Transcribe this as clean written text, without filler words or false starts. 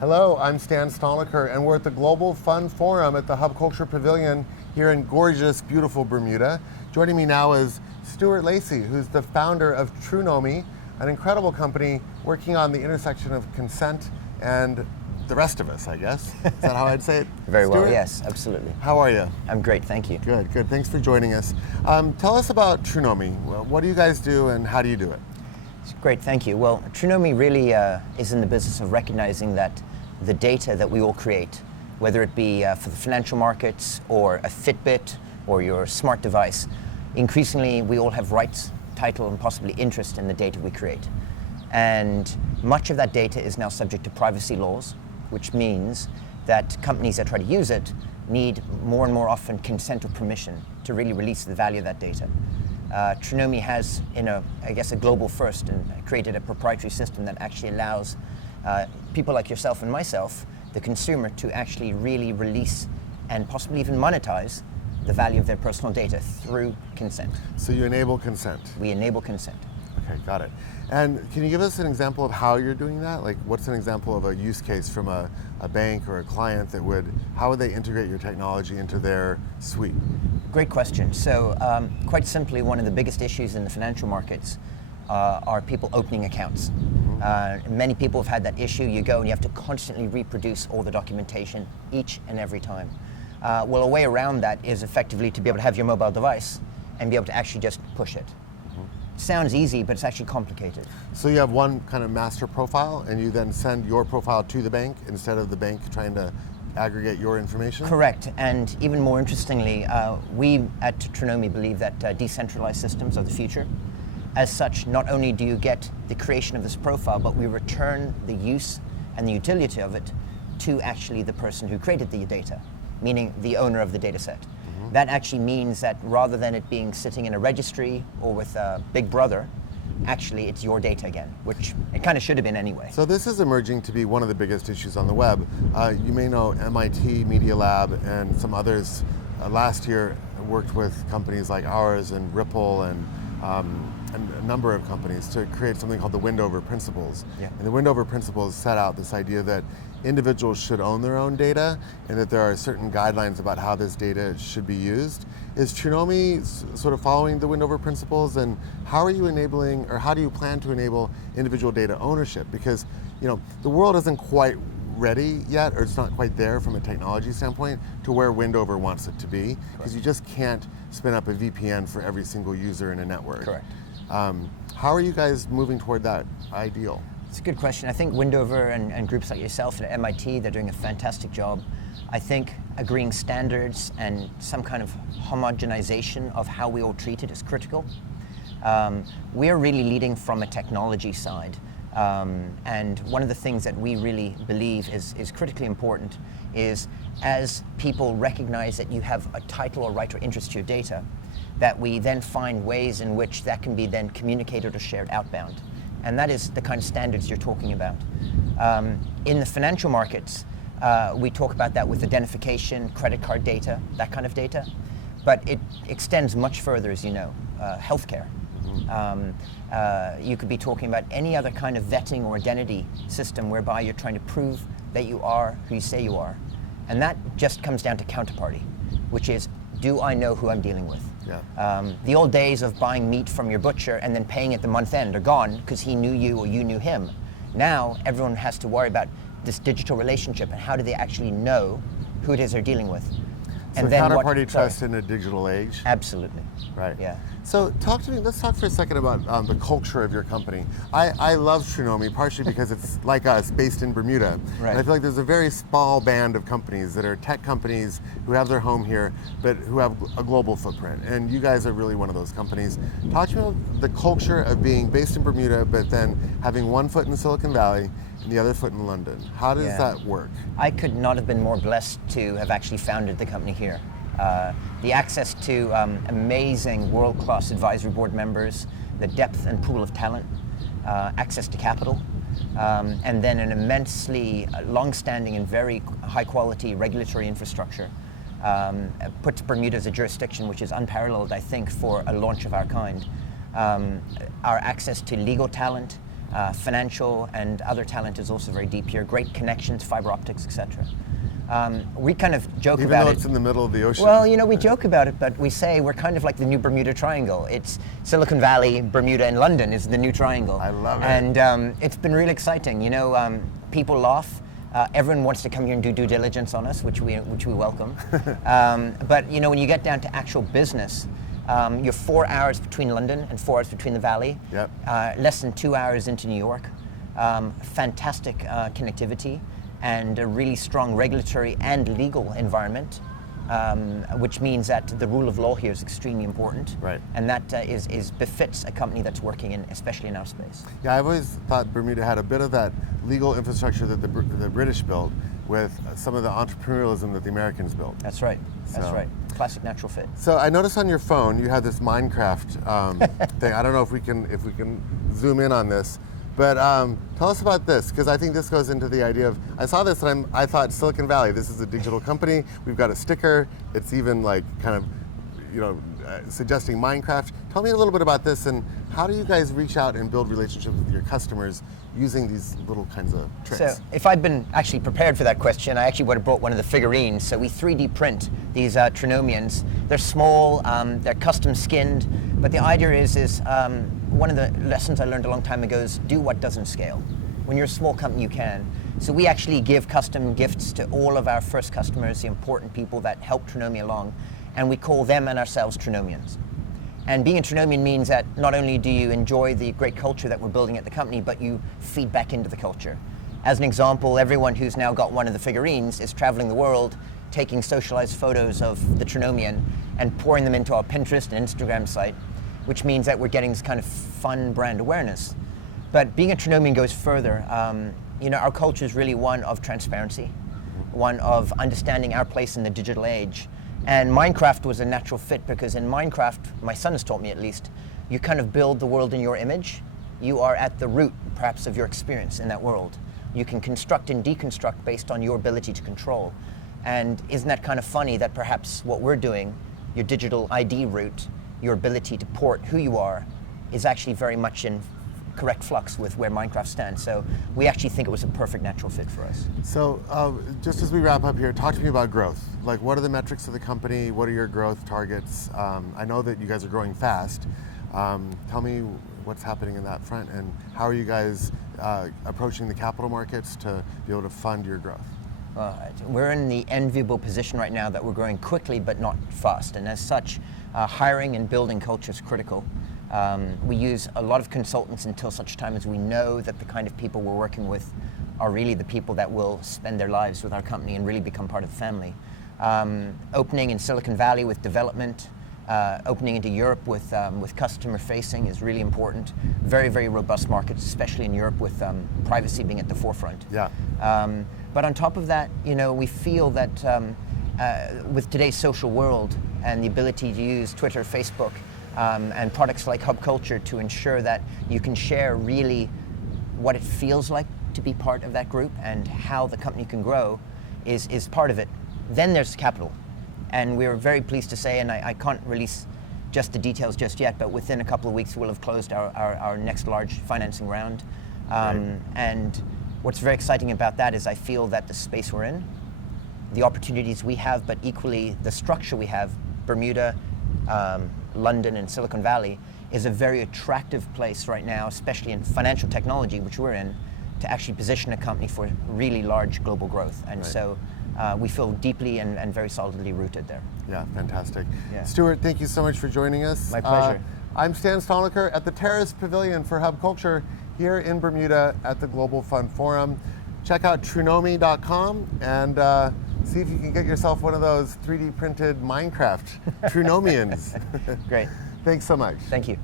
Hello, I'm Stan Stoliker, and we're at the Global Fund Forum at the HubCulture Pavilion here in gorgeous, beautiful Bermuda. Joining me now is Stuart Lacey, who's the founder of Trunomi, an incredible company working on the intersection of consent and the rest of us, I guess. Is that how I'd say it? Very Stuart? well, yes, absolutely. How are you? I'm great, thank you. Good, good. Thanks for joining us. Tell us about Trunomi. What do you guys do and how do you do it? It's great, thank you. Well, Trunomi really is in the business of recognizing that the data that we all create, whether it be for the financial markets or a Fitbit or your smart device, increasingly we all have rights, title, and possibly interest in the data we create. And much of that data is now subject to privacy laws, which means that companies that try to use it need more and more often consent or permission to really release the value of that data. Trunomi has, I guess, a global first and created a proprietary system that actually allows people like yourself and myself, the consumer, to actually really release and possibly even monetize the value of their personal data through consent. So you enable consent? We enable consent. Okay, got it. And can you give us an example of how you're doing that? Like, what's an example of a use case from a bank or a client that how would they integrate your technology into their suite? Great question. So quite simply, one of the biggest issues in the financial markets are people opening accounts. Many people have had that issue. You go and you have to constantly reproduce all the documentation each and every time. Well, a way around that is effectively to be able to have your mobile device and be able to actually just push it. Sounds easy, but it's actually complicated. So you have one kind of master profile, and you then send your profile to the bank instead of the bank trying to aggregate your information? Correct, and even more interestingly, we at Trunomi believe that decentralized systems are the future. As such, not only do you get the creation of this profile, but we return the use and the utility of it to actually the person who created the data, meaning the owner of the data set. That actually means that rather than it being sitting in a registry or with Big Brother, actually it's your data again, which it kind of should have been anyway. So this is emerging to be one of the biggest issues on the web. You may know MIT Media Lab and some others last year worked with companies like ours and Ripple and a number of companies to create something called the Windover principles. Yeah. And the Windover principles set out this idea that individuals should own their own data and that there are certain guidelines about how this data should be used. Is Trunomi sort of following the Windover principles, and how are you enabling, or how do you plan to enable individual data ownership? Because the world isn't quite ready yet, or it's not quite there from a technology standpoint to where Windover wants it to be, because you just can't spin up a VPN for every single user in a network. Correct. How are you guys moving toward that ideal? It's a good question. I think Windover and groups like yourself at MIT, they're doing a fantastic job. I think agreeing standards and some kind of homogenization of how we all treat it is critical. We're really leading from a technology side. And one of the things that we really believe is critically important is, as people recognize that you have a title or right or interest to your data, that we then find ways in which that can be then communicated or shared outbound. And that is the kind of standards you're talking about. In the financial markets, we talk about that with identification, credit card data, that kind of data. But it extends much further, as you know, healthcare. You could be talking about any other kind of vetting or identity system whereby you're trying to prove that you are who you say you are. And that just comes down to counterparty, which is, do I know who I'm dealing with? Yeah. The old days of buying meat from your butcher and then paying at the month end are gone because he knew you or you knew him. Now everyone has to worry about this digital relationship and how do they actually know who it is they're dealing with. So and then counterparty trust in a digital age? Absolutely. Right. Yeah. So talk to me, let's talk for a second about the culture of your company. I love Trunomi, partially because it's like us, based in Bermuda. Right. And I feel like there's a very small band of companies that are tech companies who have their home here, but who have a global footprint. And you guys are really one of those companies. Talk to me about the culture of being based in Bermuda, but then having one foot in Silicon Valley and the other foot in London. How does that work? I could not have been more blessed to have actually founded the company here. The access to amazing world-class advisory board members, the depth and pool of talent, access to capital, and then an immensely long-standing and very high-quality regulatory infrastructure puts Bermuda as a jurisdiction which is unparalleled, I think, for a launch of our kind. Our access to legal talent, financial and other talent is also very deep here. Great connections, fiber optics, etc. We kind of joke Even about though it. it's in the middle of the ocean. Well, you know, we joke about it, but we say we're kind of like the new Bermuda Triangle. It's Silicon Valley, Bermuda, and London is the new triangle. I love it. And it's been really exciting. You know, people laugh. Everyone wants to come here and do due diligence on us, which we welcome. But you know, when you get down to actual business, you're 4 hours between London and 4 hours between the Valley. Yep. Less than 2 hours into New York. Fantastic connectivity and a really strong regulatory and legal environment, which means that the rule of law here is extremely important. Right. And that is befits a company that's working in, especially in our space. Yeah, I've always thought Bermuda had a bit of that legal infrastructure that the British built with some of the entrepreneurialism that the Americans built. That's right. That's So- right. Classic natural fit. So I noticed on your phone you have this Minecraft thing. I don't know if we can zoom in on this, but tell us about this, because I think this goes into the idea of, I saw this and I thought Silicon Valley, this is a digital company, we've got a sticker, it's even like kind of, you know, suggesting Minecraft. Tell me a little bit about this, and how do you guys reach out and build relationships with your customers using these little kinds of tricks? So if I'd been actually prepared for that question, I actually would have brought one of the figurines. So we 3D print these Trunomians. They're small, they're custom skinned, but the idea is one of the lessons I learned a long time ago is do what doesn't scale. When you're a small company, you can. So we actually give custom gifts to all of our first customers, the important people that help Trunomi along, and we call them and ourselves Trunomians. And being a Trunomian means that not only do you enjoy the great culture that we're building at the company, but you feed back into the culture. As an example, everyone who's now got one of the figurines is traveling the world, taking socialized photos of the Trunomian and pouring them into our Pinterest and Instagram site, which means that we're getting this kind of fun brand awareness. But being a Trunomian goes further. You know, our culture is really one of transparency, one of understanding our place in the digital age. And Minecraft was a natural fit because in Minecraft, my son has taught me at least, you kind of build the world in your image. You are at the root, perhaps, of your experience in that world. You can construct and deconstruct based on your ability to control. And isn't that kind of funny that perhaps what we're doing, your digital ID route, your ability to port who you are, is actually very much in correct flux with where Minecraft stands. So we actually think it was a perfect natural fit for us. So just as we wrap up here, talk to me about growth. Like, what are the metrics of the company? What are your growth targets? I know that you guys are growing fast. Tell me what's happening in that front, and how are you guys approaching the capital markets to be able to fund your growth? We're in the enviable position right now that we're growing quickly but not fast, and as such, hiring and building culture is critical. We use a lot of consultants until such time as we know that the kind of people we're working with are really the people that will spend their lives with our company and really become part of the family. Opening in Silicon Valley with development, opening into Europe with customer facing is really important. Very, very robust markets, especially in Europe with privacy being at the forefront. Yeah. But on top of that, you know, we feel that with today's social world and the ability to use Twitter, Facebook, and products like HubCulture to ensure that you can share really what it feels like to be part of that group and how the company can grow is part of it. Then there's capital. And we're very pleased to say, and I can't release just the details just yet, but within a couple of weeks we'll have closed our next large financing round. Right. And what's very exciting about that is I feel that the space we're in, the opportunities we have, but equally the structure we have, Bermuda, London and Silicon Valley, is a very attractive place right now, especially in financial technology, which we're in, to actually position a company for really large global growth. And Right. so we feel deeply and very solidly rooted there. Yeah, fantastic. Yeah. Stuart, thank you so much for joining us. My pleasure. I'm Stan Stolniker at the Terrace Pavilion for HubCulture here in Bermuda at the Global Fund Forum. Check out Trunomi.com and see if you can get yourself one of those 3D printed Minecraft Trunomians. Great. Thanks so much. Thank you.